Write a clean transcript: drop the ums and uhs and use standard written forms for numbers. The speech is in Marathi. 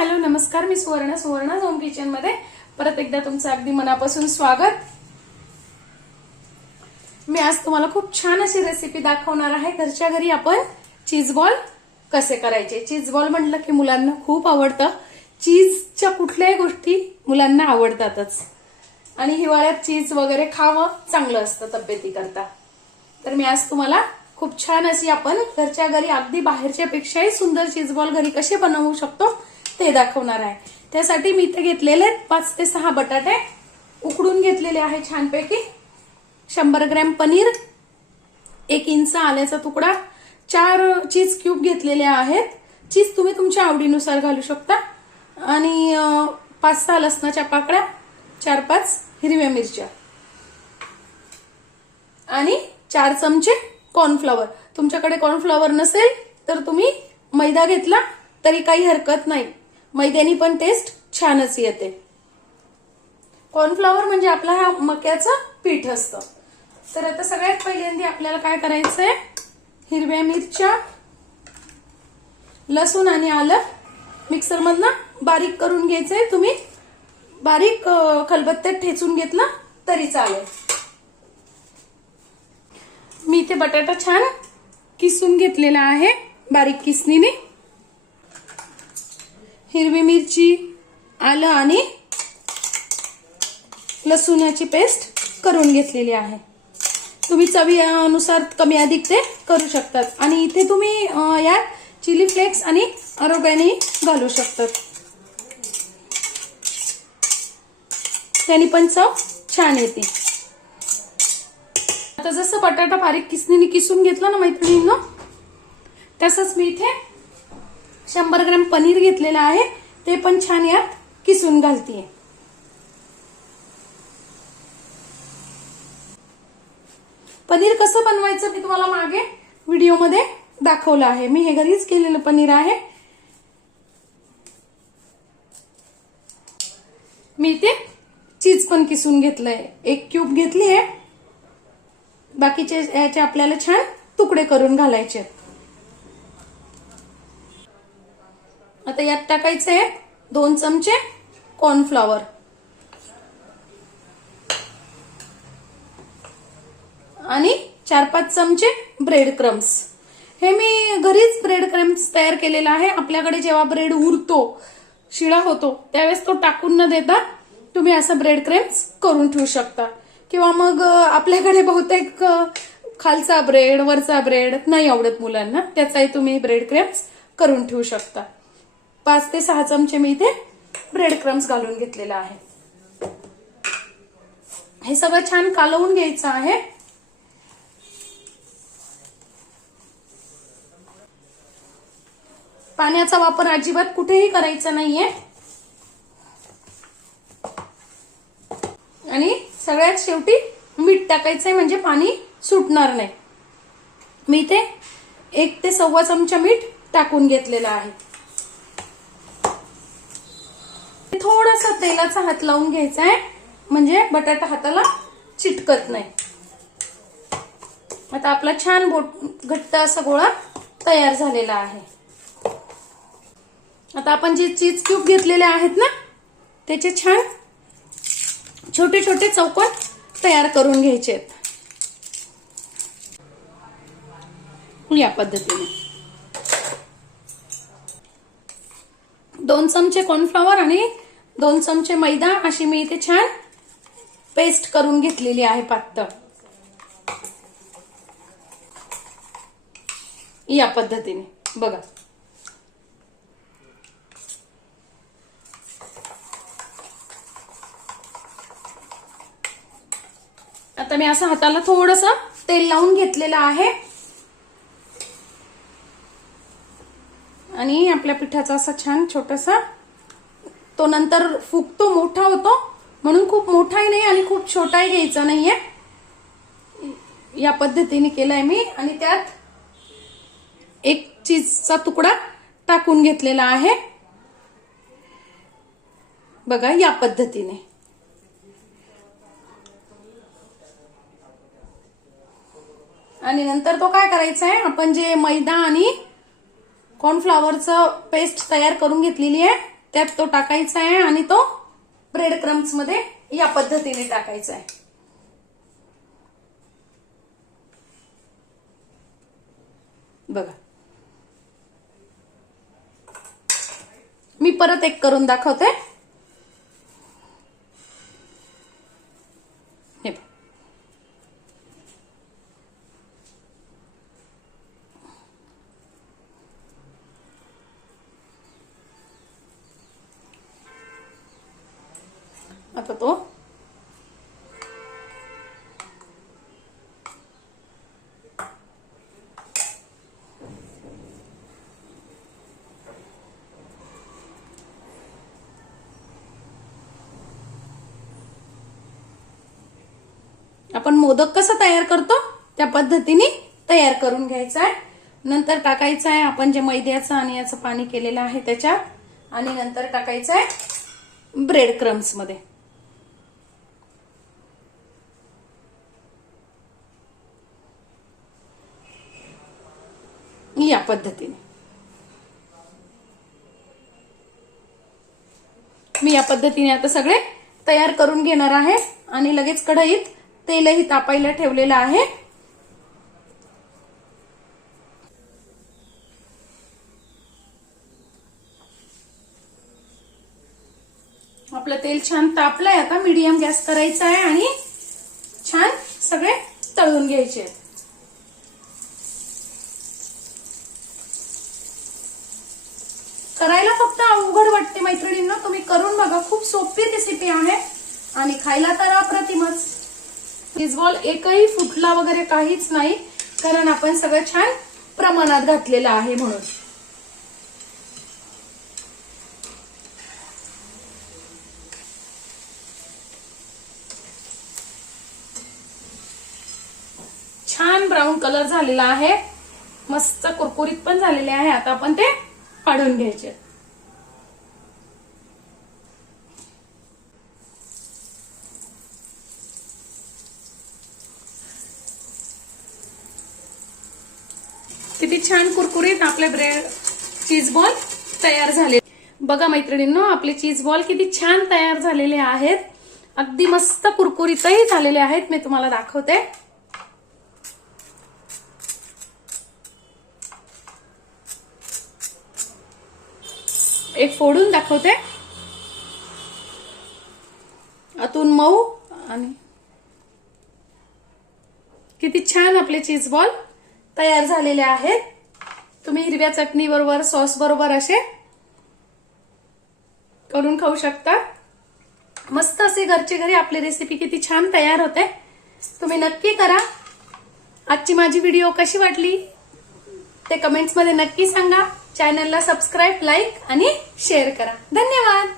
हॅलो नमस्कार, मी सुवर्ण होम किचन मध्ये परत एकदा तुमचं अगदी मनापासून स्वागत। मी आज तुम्हाला खूप छान अशी रेसिपी दाखवणार आहे। घरच्या घरी आपण चीज बॉल कसे करायचे। चीज बॉल म्हटलं की मुलांना खूप आवडतं। चीजच्या कुठल्याही गोष्टी मुलांना आवडतातच आणि हिवाळ्यात चीज वगैरे खावं चांगलं असतं तब्येतीकरता। तर मी आज तुम्हाला खूप छान अशी आपण घरच्या घरी अगदी बाहेरच्या पेक्षाही सुंदर चीज बॉल घरी कसे बनवू शकतो ते दाखवणार आहे। त्यासाठी मी इथे घेतलेले 5 ते 6 बटाटे उकडून घेतलेले आहे छानपैकी, 100 ग्रॅम पनीर, 1 इंच आल्याचा तुकडा, 4 चीज क्यूब घेतलेले आहेत। चीज तुम्ही तुमच्या आवडीनुसार घालू शकता आणि 5-6 लसणाच्या पाकळ्या, 4-5 हिरव्या मिरच्या आणि 4 चमचे कॉर्नफ्लॉवर। तुमच्याकडे कॉर्नफ्लॉवर नसेल तर तुम्ही मैदा घेतला तरी काही हरकत नाही, मैद्यानी पण टेस्ट छानच येते। कॉर्नफ्लॉवर म्हणजे आपला हा मक्याचं पीठ असतं। तर आता सगळ्यात पहिल्यांदा आपल्याला काय करायचंय, हिरव्या मिरच्या, लसूण आणि आलं मिक्सर मधनं बारीक करून घ्यायचंय। तुम्ही बारीक खलबत्त्यात ठेचून घेतला तरी चालेल। मी इथे बटाटा छान किसून घेतलेला आहे बारीक किसणीने। हिरवी मिरची, आलं आणि लसूणाची पेस्ट करून घेतलेली आहे। तुम्ही चवीनुसार कमी अधिक ते करू शकतात आणि इथे तुम्ही यात चिली फ्लेक्स आणि ऑरिगॅनो घालू शकतात, त्याने पण चव छान येते। आता जसं बटाटा बारीक किसणीने किसून घेतला ना मैत्रिणींनो, तसंच मी इथे 100 ग्रॅम पनीर घेतलेलं आहे, ते पण छान यात किसून घालतीये। पनीर कसं बनवायचं मी तुम्हाला मागे व्हिडिओमध्ये दाखवलं आहे। मी हे घरीच केलेलं पनीर आहे। मी इथे चीज पण किसून घेतलंय, 1 क्यूब घेतली आहे। बाकीचे याचे आपल्याला छान तुकडे करून घालायचे। आता यात टाकायचे 2 चमचे कॉर्नफ्लॉवर आणि 4-5 चमचे ब्रेड क्रम्स। हे मी घरीच ब्रेड क्रम्स तयार केलेला आहे। आपल्याकडे जेव्हा ब्रेड उरतो, शिळा होतो, त्यावेळेस तो टाकून न देता तुम्ही असं ब्रेड क्रम्स करून ठेवू शकता। किंवा मग आपल्याकडे बहुतेक खालचा ब्रेड वरचा ब्रेड नाही आवडत मुलांना, त्याचाही तुम्ही ब्रेड क्रम्स करून ठेवू शकता। 5 ते 6 चमचे मी इथे ब्रेड क्रम्स घालून घेतलेला आहे। हे सगळं छान कालवून घ्यायचं आहे। पाण्याचा वापर अजिबात कुठेही करायचा नाहीये आणि सगळ्यात शेवटी मीठ टाकायचंय, म्हणजे पाणी सुटणार नाही। मी इथे 1 ते 1.25 चमचा मीठ टाकून घेतलेलं आहे। थोडासा तेलाचा हात लावून घ्यायचा आहे, म्हणजे बटाटा हाताला चिटकत नाही। आता आपला छान घट्ट असा गोळा तयार झालेला आहे। आता आपण जे चीज क्यूब घेतलेले आहेत ना, त्याचे छान छोटे छोटे चौकोन तयार करून घ्यायचे आहेत या पद्धतीने। 2 चमचे कॉर्नफ्लॉवर आणि 2 चमचे मैदा अशी मी इथे छान पेस्ट करून घेतलेली आहे पातळ या पद्धतीने। बघा, आता मी असं हाताला थोडंसं तेल लावून घेतलेलं आहे आणि आपल्या पिठाचा असा छान छोटासा, तो नंतर फुगतो, मोठा होतो, म्हणून खूप मोठाही नाही आणि खूप छोटाही घ्यायचा नाहीये। या पद्धतीने केलाय मी आणि त्यात 1 चीजचा तुकडा टाकून घेतलेला आहे। बघा या पद्धतीने। आणि नंतर तो काय करायचा आहे, आपण जे मैदा आणि कॉर्नफ्लॉवरचं पेस्ट तयार करून घेतलेली आहे त्यात तो टाकायचा आहे आणि तो ब्रेड क्रम्स मध्ये या पद्धतीने टाकायचा आहे. बघा, मी परत एक करून दाखवते. हे बघ. आता तो आपण मोदक कसं तयार करतो त्या पद्धतीने तयार करून घ्यायचा आहे. नंतर टाकायचं आहे आपण जे मैद्याचं आणि याचं पाणी केलेलं आहे त्याच्यात, आणि नंतर टाकायचं आहे ब्रेड क्रम्स मध्ये. या पद्धतीने मी या पद्धतीने आता सगळे तयार करून घेणार आहे. आणि लगेच कढईत तेलही तापायला ठेवलेलं आहे. आपलं तेल छान तापलंय. आता मीडियम गॅस करायचा आहे आणि छान सगळे तळून घ्यायचे. करायला फक्त अवघड वाटते मैत्रिणींना, तुम्ही करून बघा. खूप सोपी रेसिपी आहे आणि खायला तर अप्रतिमच. चीज बॉल एकही फुटला वगैरे काहीच नाही, कारण आपण सगळं छान प्रमाणात घातलेलं आहे म्हणून. छान ब्राऊन कलर झालेला आहे, मस्त कुरकुरीत पण झालेले आहे. आता आपण ते काढून घ्यायचे. किती छान कुरकुरीत आपले ब्रेड चीज बॉल तयार झाले. बघा मैत्रिणींनो, आपले चीज बॉल किती छान तयार झालेले आहेत. अगदी मस्त कुरकुरीतही झालेले आहेत. मी तुम्हाला दाखवते. एक फोडून दाखवते. आतून मऊ आणि किती छान आपले चीज बॉल तयार झालेले आहेत. तुम्ही हिरव्या चटणी बरोबर, सॉस बरोबर असे करून खाऊ शकता. मस्त असे घरचे घरी आपली रेसिपी किती छान तयार होते. तुम्ही नक्की करा. आजची माझी व्हिडिओ कशी वाटली ते कमेंट्स मध्ये नक्की सांगा. चॅनलला सबस्क्राईब, लाईक आणि शेअर करा. धन्यवाद.